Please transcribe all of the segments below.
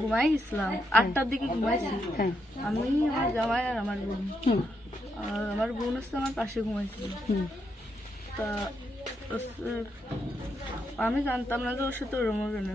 ঘুমাই গেছিলাম। আটটার দিকে ঘুমাইছি। হ্যাঁ। আমি আমার জামাই আর আমার বোন। আর আমার বোন হচ্ছে আমার পাশে ঘুমাইছিল। তা আমি জানতাম না যে ওর সাথে ওরম হবে না।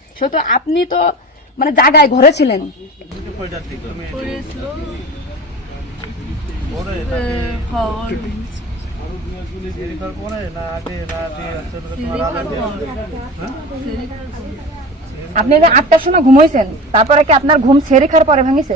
সেহেতু আপনি তো মানে জায়গায় ঘরে ছিলেন। আপনি আটটার সময় ঘুমাইছেন, তারপরে কি আপনার ঘুম ছেড়ে খাওয়ার পরে ভাঙিছে?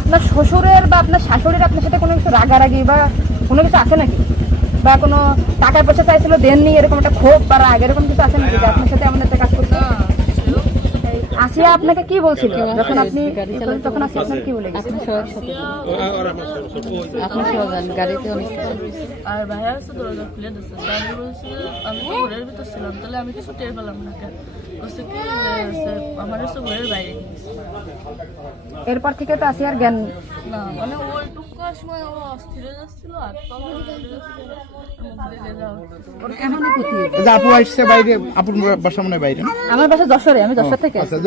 আপনার শ্বশুরের বা আপনার শাশুড়ির আপনার সাথে কোনো কিছু রাগারাগি বা কোনো কিছু আছে নাকি? বা কোনো টাকা পয়সা চাইছিল দেননি এরকম একটা ক্ষোভ বা রাগ এরকম কিছু আছে নাকি আপনার সাথে আমাদের একটা কাজ করছে? আসিয়া আপনাকে কি বলছিল? যখন আপনি তখন আসিয়া আপনার কি বলে গেছে আপনি সজান গাড়িতে অনেক আর ভাইয়া আছে দরজা খুলে দিচ্ছে তারপর বলছে আমি তো ঘরের ভিতর ছিলাম তাহলে আমি কিছু টের পেলাম না কেন? বলছে কি আমার হচ্ছে ঘরের বাইরে। এরপর থেকে তো আসিয়ার জ্ঞান মানে ওই সময় ও অস্থির যাচ্ছিল আর হয়ে আপু আসছে বাইরে আপুর বাসা মনে বাইরে আমার বাসা যশোরে আমি যশোর থেকে আচ্ছা।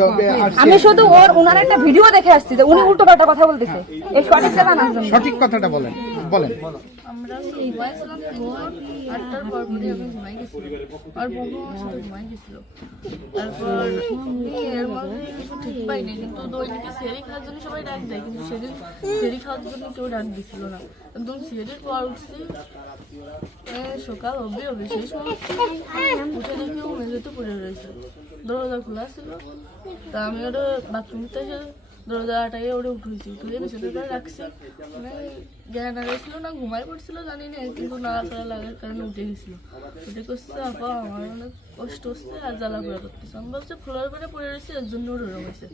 আমি শুধু ওর ওনার একটা ভিডিও দেখে আসছি যে উনি উল্টো পাল্টা কথা বলতেছে। এই সঠিকটা জানার জন্য সঠিক কথাটা বলেন বলেন। আমরা ঘুমাইছিলাম ভোর আটটার পর পরই আমি ঘুমাই গেছিলাম। আর বন্ধু আমার সাথে ঘুমাই গেছিল। তারপর এর কিছু ঠিক পাইনি। কিন্তু দৈনিকে সেরি খাওয়ার জন্য সবাই ডাক দেয়, কিন্তু সেদিন সেরি খাওয়ার জন্য কেউ ডাক দিছিল না। একদম সেরির পর উঠছি সকাল হবে হবে সেই সময় উঠে দেখি ও মেঝেতে পড়ে রয়েছে। দরজা খোলা ছিল। তা আমি ওটা বাথরুমতে এসে দরজা আটাকে ওটা উঠেছি উঠে বিছানা করে রাখছি। মানে জ্ঞান হারাইছিল না ঘুমাই পড়ছিল জানি না কিন্তু নাড়াচাড়া লাগার কারণে উঠে গেছিল। উঠে করছে আপা আমার অনেক কষ্ট হচ্ছে আর জ্বালা পোড়া করতেছে। আমি বলছে ফ্লোর করে পড়ে রয়েছে এর জন্য ওর ওরম হয়েছে।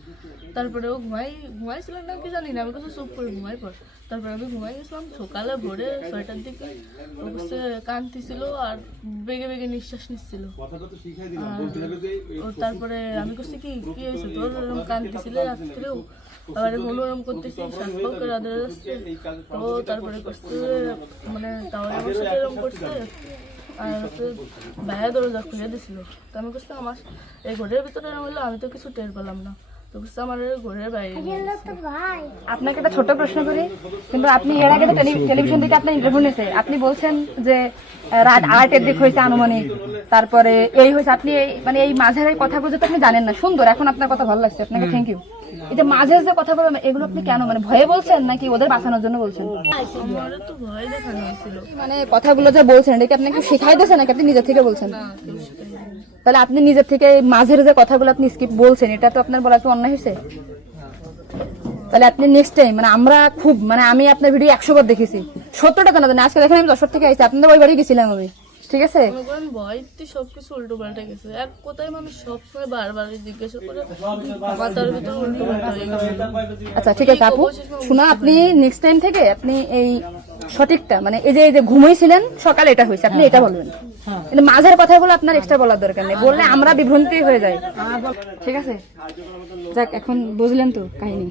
তারপরে ও ঘুমাই ঘুমাইছিল না কি জানি না আমি কাছে চুপ করে ঘুমাই পড়। তারপরে আমি ঘুমাই গেছিলাম সকালে ভোরে ছয়টার দিকে ও বসে কাঁদতেছিল আর বেগে বেগে নিঃশ্বাস নিচ্ছিল। ও তারপরে আমি করছি কি কি হয়েছে? তোর কাঁদতেছিল রাত্রেও? আবার করতেছি শ্বাস তো তারপরে করছে মানে তাহলে আমার সাথে করছে আর হচ্ছে ভাইয়া দরজা খুলে দিছিল। তো আমি করছি আমার এই ঘরের ভিতরে এরকম হলো আমি তো কিছু টের পেলাম না। তো করছে আমার ঘরের বাইরে আপনাকে একটা ছোট প্রশ্ন করি কিন্তু আপনি এর আগে তো টেলিভিশন থেকে আপনার ইন্টারভিউ নিয়েছে আপনি বলছেন যে রাত আড়াইটের দিক হয়েছে আনুমানিক। তারপরে এই হয়েছে আপনি এই মানে এই মাঝের কথাগুলো তো আপনি জানেন না। সুন্দর এখন আপনার কথা ভালো লাগছে। আপনাকে থ্যাংক ইউ এই যে মাঝের যে কথাগুলো এগুলো আপনি কেন মানে ভয়ে বলছেন নাকি ওদের বাঁচানোর জন্য বলছেন? মানে কথাগুলো যে বলছেন এটা কি আপনি একটু শেখাই দিয়েছেন নাকি আপনি নিজে থেকে বলছেন। তাহলে আপনি নিজের থেকে মাঝের যে কথাগুলো আপনি স্কিপ বলছেন এটা তো আপনার বলা কি অন্যায় হয়েছে? তাহলে আপনি নেক্সট টাইম মানে আমরা খুব মানে আমি আপনার ভিডিও একশো বার দেখেছি সত্তরটা কেন আজকে দেখেন আমি দশর থেকে আইসি আপনাদের ওই বাড়ি গেছিলাম আমি ঠিক আছে? করেন ভয়তে সবকিছু উল্টো পাল্টে গেছে। এক কোথায় মানুষ সবসময় বারবার জিজ্ঞাসা করে মাথার ভিতর উল্টো পাল্টা হয়ে গেছে আচ্ছা ঠিক আছে আপু। শোনা আপনি নেক্সট টাইম থেকে আপনি এই সঠিকটা মানে এই যে এই যে ঘুমাইছিলেন সকালে এটা হয়েছে। আপনি এটা বলবেন। কিন্তু মাঝের কথাগুলো আপনার এক্সট্রা বলার দরকার নেই। বললে আমরা বিভ্রান্তি হয়ে যাই। ঠিক আছে? যাক এখন বুঝলেন তো কাহিনী।